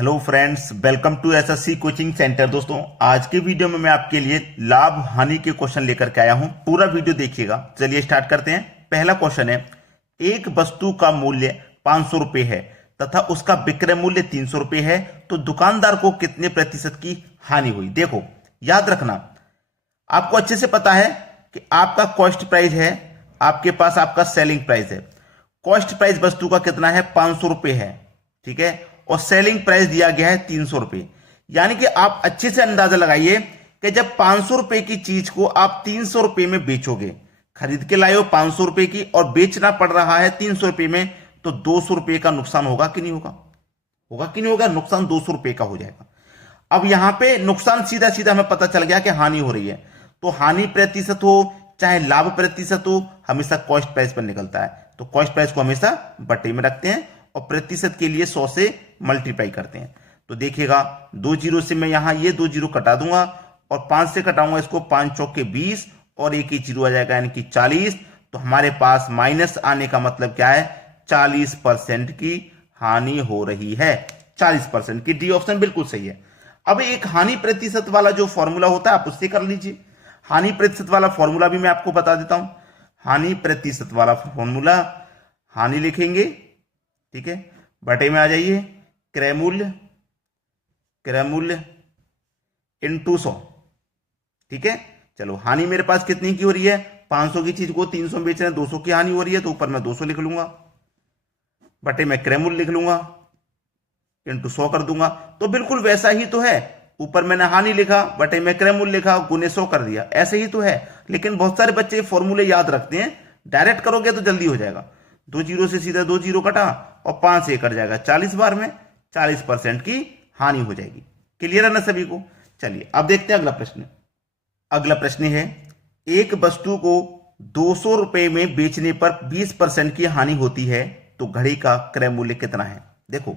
Hello friends, welcome to SSC coaching centre. दोस्तों, आज के वीडियो में मैं आपके लिए लाभ हानि के क्वेश्चन लेकर के आया हूं। पूरा वीडियो देखिएगा। चलिए स्टार्ट करते हैं। पहला क्वेश्चन है, एक वस्तु का मूल्य 500 रुपए है तथा उसका विक्रय मूल्य 300 रुपए है, तो दुकानदार को कितने प्रतिशत की हानि हुई। देखो, याद रखना, आपको अच्छे से पता है कि आपका कॉस्ट प्राइस है, आपके पास आपका सेलिंग प्राइस है। कॉस्ट प्राइस वस्तु का कितना है? 500 रुपए है, ठीक है, और सेलिंग प्राइस दिया गया है 300 रुपए। यानी कि आप अच्छे से अंदाजा लगाइए कि जब 500 रुपए की चीज को आप 300 रुपए में बेचोगे, खरीद के लाए हो 500 रुपए की और बेचना पड़ रहा है 300 रुपए में, तो 200 रुपए का नुकसान होगा कि नहीं होगा? होगा कि नहीं होगा? नुकसान 200 रुपए का हो जाएगा। अब यहां पे नुकसान सीधा सीधा हमें पता चल गया कि हानि हो रही है, तो हानि प्रतिशत हो चाहे लाभ प्रतिशत हो, हमेशा कॉस्ट प्राइस पर निकलता है। तो कॉस्ट प्राइस को हमेशा बटे में रखते हैं और प्रतिशत के लिए 100 से मल्टीप्लाई करते हैं। तो देखिएगा, 2 जीरो से मैं यहां ये 2 जीरो कटा दूंगा और 5 से कटाऊंगा इसको, 5 चौके 20 और एक ही जीरो आ जाएगा, यानी कि 40। तो हमारे पास माइनस आने का मतलब क्या है? 40% की हानि हो रही है। 40% की, डी ऑप्शन बिल्कुल सही है। अब एक हानि प्रतिशत वाला जो फॉर्मूला होता है आप उससे कर लीजिए। हानि प्रतिशत वाला फॉर्मूला भी मैं आपको बता देता हूं। हानि प्रतिशत वाला फॉर्मूला, हानि लिखेंगे, ठीक है, बटे में आ जाइए, क्रय मूल्य इंटू 100, ठीक है। चलो, हानि मेरे पास कितनी की हो रही है? 500 की चीज को 300 में बेच रहे हैं, 200 की हानि हो रही है, तो ऊपर मैं 200 लिख लूंगा, बटे में क्रय मूल्य लिख लूंगा, इंटू 100 कर दूंगा। तो बिल्कुल वैसा ही तो है। ऊपर मैंने हानि लिखा, बटे में क्रय मूल्य लिखा, गुने 100 कर दिया, ऐसे ही तो है। लेकिन बहुत सारे बच्चे फॉर्मूले याद रखते हैं, डायरेक्ट करोगे तो जल्दी हो जाएगा। 2 जीरो से सीधा 2 जीरो कटा और 5 से कट जाएगा, 40 बार में 40% की हानि हो जाएगी। क्लियर है ना सभी को? चलिए अब देखते हैं अगला प्रश्न। अगला प्रश्न है, एक वस्तु को 200 रुपए में बेचने पर 20% की हानि होती है, तो घड़ी का क्रय मूल्य कितना है? देखो,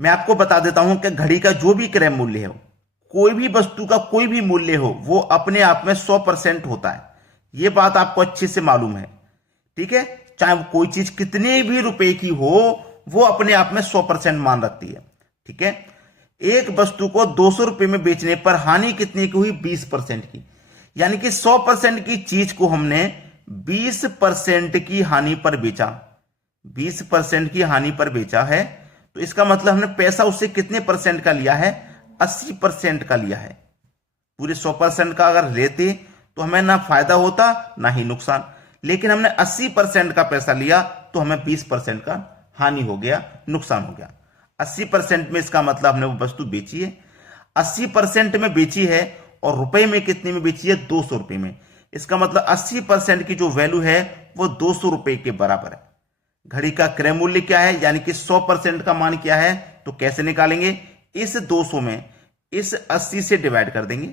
मैं आपको बता देता हूं कि घड़ी का जो भी क्रय मूल्य हो, कोई भी वस्तु का कोई भी मूल्य हो, वो अपने आप में 100% होता है। यह बात आपको अच्छे से मालूम है, ठीक है। चाहे कोई चीज कितने भी रुपए की हो, वो अपने आप में 100% मान रखती है, ठीक है। एक वस्तु को 200 रुपए में बेचने पर हानि कितनी की हुई? 20% की। यानी कि 100% की चीज को हमने 20% की हानि पर बेचा, 20% की हानि पर बेचा है, तो इसका मतलब हमने पैसा उससे कितने परसेंट का लिया है? 80% का लिया है। पूरे 100% का अगर लेते तो हमें ना फायदा होता ना ही नुकसान, लेकिन हमने 80% का पैसा लिया तो हमें 20% का हानि हो गया, नुकसान हो गया। 80% में इसका मतलब हमने वो वस्तु बेची है, 80% में बेची है, और रुपए में कितने में बेची है? 200 रुपए में। इसका मतलब 80% की जो वैल्यू है वो 200 रुपए के बराबर है। घड़ी का क्रय मूल्य क्या है? यानी कि 100% का मान क्या है? तो कैसे निकालेंगे? इस 200 में इस 80 से डिवाइड कर देंगे,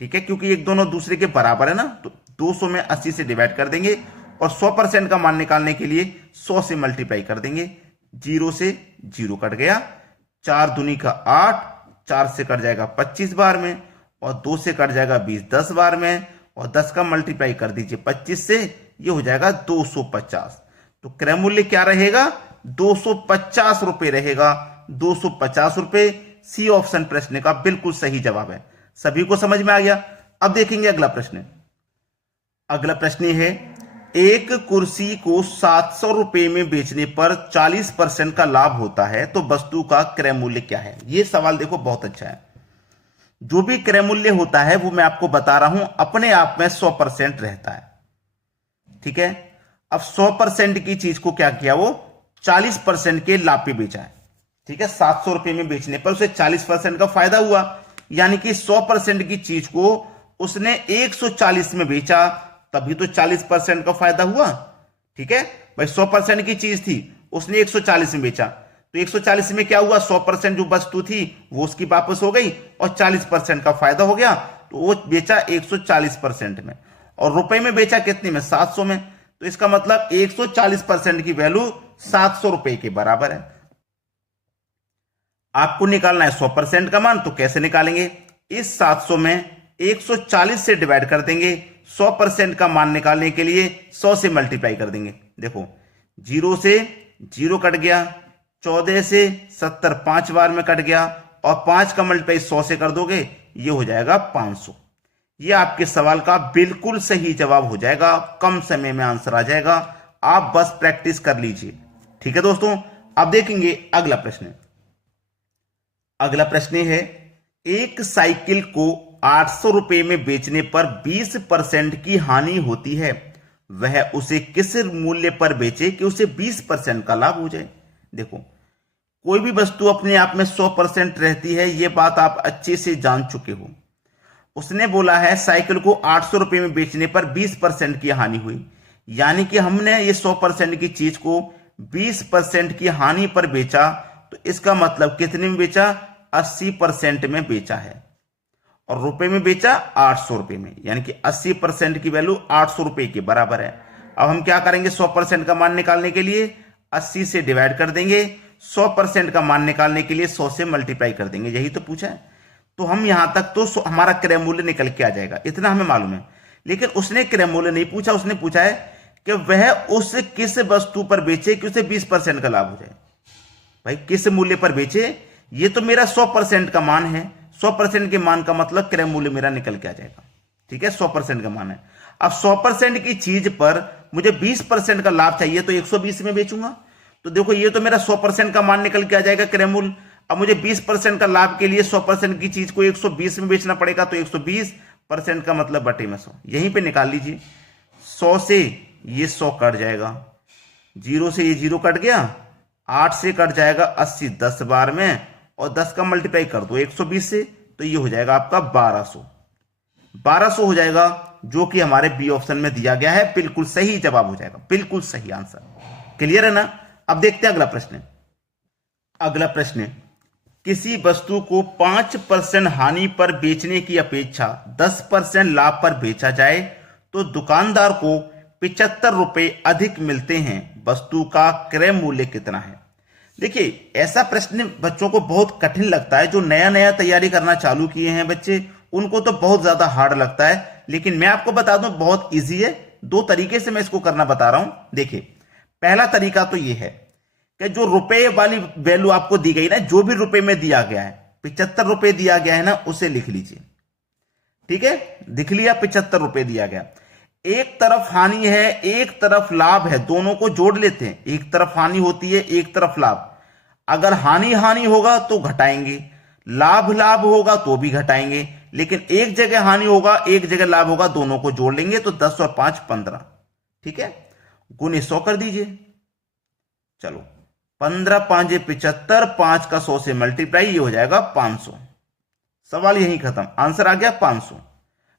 ठीक है, क्योंकि एक दोनों दूसरे के बराबर है ना। तो 200 में 80 से डिवाइड कर देंगे और 100% का मान निकालने के लिए 100 से मल्टीप्लाई कर देंगे। 0 से 0 कट गया, 4 दूनी का 8, 4 से कट जाएगा 25 बार में, और 2 से कट जाएगा 20 10 बार में, और 10 का मल्टीप्लाई कर दीजिए 25 से, ये हो जाएगा 250। तो क्रय मूल्य क्या रहेगा? 250 रुपए रहेगा। 250 रुपए सी ऑप्शन प्रश्न का बिल्कुल सही जवाब है। सभी को समझ में आ गया? अब देखेंगे अगला प्रश्न। अगला प्रश्न है, एक कुर्सी को 700 रुपए में बेचने पर 40% का लाभ होता है, तो वस्तु का क्रय मूल्य क्या है? यह सवाल देखो बहुत अच्छा है। जो भी क्रय मूल्य होता है वो मैं आपको बता रहा हूं अपने आप में 100% रहता है, ठीक है। अब 100% की चीज को क्या किया? वो 40% के लाभ पे बेचा है, ठीक है। 700 रुपए में बेचने पर उसे 40% का फायदा हुआ, यानी कि 100% की चीज को उसने 140 में बेचा, तभी तो 40% का फायदा हुआ, ठीक है भाई। 100% की चीज थी, उसने 140 में बेचा, तो 140 में क्या हुआ? 100% जो वस्तु थी वो उसकी वापस हो गई और 40% का फायदा हो गया, तो वो बेचा 140% में, और रुपए में बेचा कितने में? 700 में। तो इसका मतलब 140% की वैल्यू 700 रुपए के बराबर है। आपको निकालना है 100% का मान, तो कैसे निकालेंगे? इस 700 में 140 से डिवाइड कर देंगे। 100% का मान निकालने के लिए 100 से मल्टीप्लाई कर देंगे। देखो, 0 से 0 कट गया, 14 से 70 5 बार में कट गया, और 5 का मल्टीप्लाई 100 से कर दोगे, ये हो जाएगा 500। ये आपके सवाल का बिल्कुल सही जवाब हो जाएगा, कम समय में आंसर आ जाएगा। आप बस प्रैक्टिस कर लीजिए। ठीक है दोस्तों, अब देखेंगे अगला प्रश्न। अगला प्रश्न है, एक साइकिल को 800 रुपए में बेचने पर 20% की हानि होती है, वह उसे किस मूल्य पर बेचे कि उसे 20% का लाभ हो जाए। देखो, कोई भी वस्तु अपने आप में 100% रहती है, यह बात आप अच्छे से जान चुके हो। उसने बोला है साइकिल को 800 रुपए में बेचने पर 20% की हानि हुई, यानी कि हमने ये 100% की चीज को 20% की हानि पर बेचा, तो इसका मतलब कितने में बेचा, 80% में बेचा है, और रुपए में बेचा 800 रुपए में, यानी कि 80% की वैल्यू 800 रुपए के बराबर है। अब हम क्या करेंगे, 100% का मान निकालने के लिए 80 से डिवाइड कर देंगे, 100% का मान निकालने के लिए 100 से मल्टीप्लाई कर देंगे, यही तो पूछा है। तो हम यहां तक तो हमारा क्रय मूल्य निकल के आ जाएगा, इतना हमें मालूम है। लेकिन उसने क्रय मूल्य नहीं पूछा, उसने पूछा है कि वह उस किस वस्तु पर बेचे कि उसे 20% का लाभ हो जाए। भाई किस मूल्य पर बेचे, ये तो मेरा 100% का मान है, 100% के मान का मतलब क्रय मूल्य मेरा निकल के आ जाएगा। ठीक है, 100% का मान है। अब 100% की चीज पर मुझे 20% का लाभ चाहिए, तो 120 में बेचूंगा। तो देखो, ये तो मेरा 100% का मान निकल के आ जाएगा क्रय मूल्य। अब मुझे 20% का लाभ के लिए 100% की चीज को 120 में बेचना पड़ेगा, तो 120% का मतलब बटे में 100, यहीं पे निकाल लीजिए। 100 से ये 100 कट जाएगा, 0 से ये 0 कट गया, 8 से कट जाएगा 80 10 बार में, और 10 का मल्टीप्लाई कर दो 120 से, तो ये हो जाएगा आपका 1200 हो जाएगा, जो कि हमारे बी ऑप्शन में दिया गया है। बिल्कुल सही जवाब हो जाएगा, बिल्कुल सही आंसर। क्लियर है ना। अब देखते हैं अगला प्रश्न। अगला प्रश्न, किसी वस्तु को 5% हानि पर बेचने की अपेक्षा 10% लाभ पर बेचा जाए तो दुकानदार को 75 रुपए अधिक मिलते हैं, वस्तु का क्रय मूल्य कितना है। देखिए, ऐसा प्रश्न बच्चों को बहुत कठिन लगता है। जो नया नया तैयारी करना चालू किए हैं बच्चे, उनको तो बहुत ज्यादा हार्ड लगता है, लेकिन मैं आपको बता दूं बहुत इजी है। 2 तरीके से मैं इसको करना बता रहा हूं। देखिए, पहला तरीका तो यह है कि जो रुपए वाली वैल्यू आपको दी गई ना, जो भी रुपए में दिया गया है, 75 रुपए दिया गया है ना, उसे लिख लीजिए। ठीक है, लिख लिया, 75 रुपए दिया गया। एक तरफ हानि है, एक तरफ लाभ है, दोनों को जोड़ लेते हैं। एक तरफ हानि होती है, एक तरफ लाभ। अगर हानि हानि होगा तो घटाएंगे, लाभ लाभ होगा तो भी घटाएंगे, लेकिन एक जगह हानि होगा, एक जगह लाभ होगा, दोनों को जोड़ लेंगे, तो 10 और 5 15। ठीक है, गुने 100 कर दीजिए। चलो, 15 5 75, 5 का 100 से मल्टीप्लाई, ये हो जाएगा 500। सवाल यही खत्म, आंसर आ गया 500।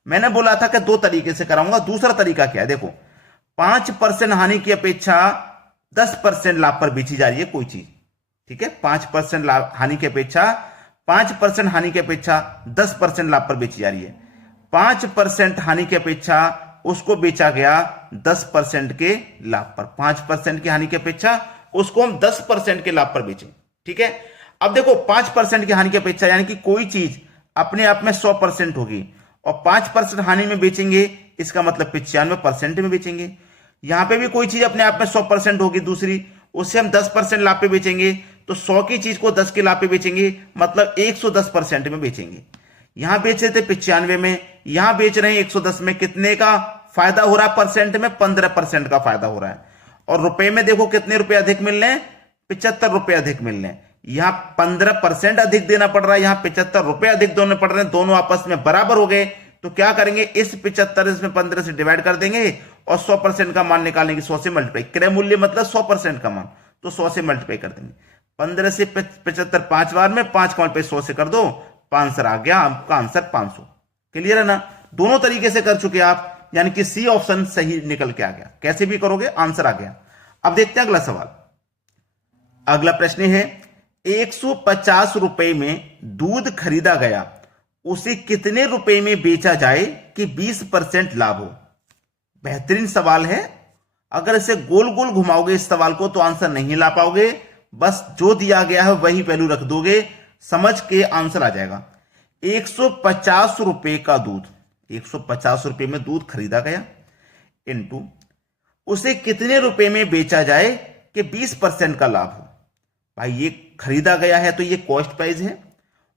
मैंने बोला था कि 2 तरीके से कराऊंगा। दूसरा तरीका क्या है, देखो, 5% हानि की अपेक्षा 10% लाभ पर बेची जा रही है कोई चीज। ठीक है, 5% लाभ हानि की अपेक्षा 5% हानि की अपेक्षा 10% लाभ पर बेची जा रही है। 5% हानि की अपेक्षा उसको बेचा गया 10% के लाभ पर। 5% की हानि की अपेक्षा उसको हम 10% के लाभ पर बेचें। ठीक है, अब देखो, 5% की हानि की अपेक्षा यानी कि कोई चीज अपने आप में 100% होगी, और 5% हानि में बेचेंगे, इसका मतलब 95% में बेचेंगे। यहां पे भी कोई चीज अपने आप में 100% होगी, दूसरी उससे हम 10% लाभ पे बेचेंगे, तो 100 की चीज को 10 के लाभ पे बेचेंगे, मतलब 110% में बेचेंगे। यहां बेच रहे थे 95 में, यहां बेच रहे हैं 110 में। कितने का फायदा हो रहा है परसेंट में? 15% का फायदा हो रहा है। और रुपए में देखो कितने रुपए अधिक मिल रहे हैं, 75 रुपए अधिक मिल रहे हैं। यहां 15% अधिक देना पड़ रहा है, यहां 75 रुपए अधिक देने पड़ रहे हैं, दोनों आपस में बराबर हो गए। तो क्या करेंगे, इस 75 इसमें 15 से डिवाइड कर देंगे, और 100% का मान निकालेंगे, 100 से मल्टीप्लाई। क्रय मूल्य मतलब 100% का मान, तो 100 से मल्टीप्लाई कर देंगे। 15 से 75 5 बार में, 5 का मल्टीप्लाई 100 से कर दो, आंसर आ गया आपका, आंसर 500। क्लियर है ना। दोनों तरीके से कर चुके आप, यानी कि सी ऑप्शन सही निकल के आ गया। कैसे भी करोगे आंसर आ गया। अब देखते हैं अगला सवाल। अगला प्रश्न है, 150 रुपए में दूध खरीदा गया, उसे कितने रुपए में बेचा जाए कि 20% लाभ हो। बेहतरीन सवाल है। अगर इसे गोल गोल घुमाओगे इस सवाल को, तो आंसर नहीं ला पाओगे। बस जो दिया गया है वही वैल्यू रख दोगे, समझ के आंसर आ जाएगा। 150 रुपए का दूध, 150 रुपए में दूध खरीदा गया, इनटू उसे कितने रुपए में बेचा जाए कि 20% का लाभ हो। भाई ये खरीदा गया है तो ये कॉस्ट प्राइस है,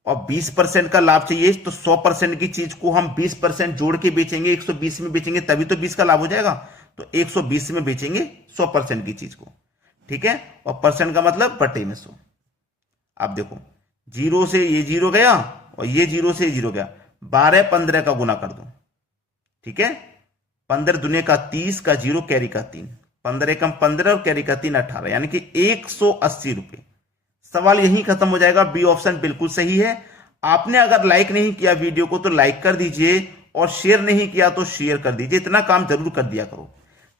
और 20% का लाभ चाहिए, तो 100% की चीज को हम 20% जोड़ के बेचेंगे, 120 में बेचेंगे, तभी तो 20 का लाभ हो जाएगा। तो 120 में बेचेंगे 100% की चीज को, ठीक है। और परसेंट का मतलब बटे में 100। अब देखो, जीरो से ये जीरो गया और ये जीरो से ये जीरो गया, 12 15 का गुना कर दो, ठीक है। 15 दुने का 30 का जीरो कैरी का 3, 15 एकम 15 और कैरी का 3 18, यानी कि 180 रुपए। सवाल यहीं खत्म हो जाएगा। बी ऑप्शन बिल्कुल सही है। आपने अगर लाइक नहीं किया वीडियो को तो लाइक कर दीजिए, और शेयर नहीं किया तो शेयर कर दीजिए, इतना काम जरूर कर दिया करो,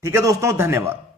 ठीक है दोस्तों। धन्यवाद।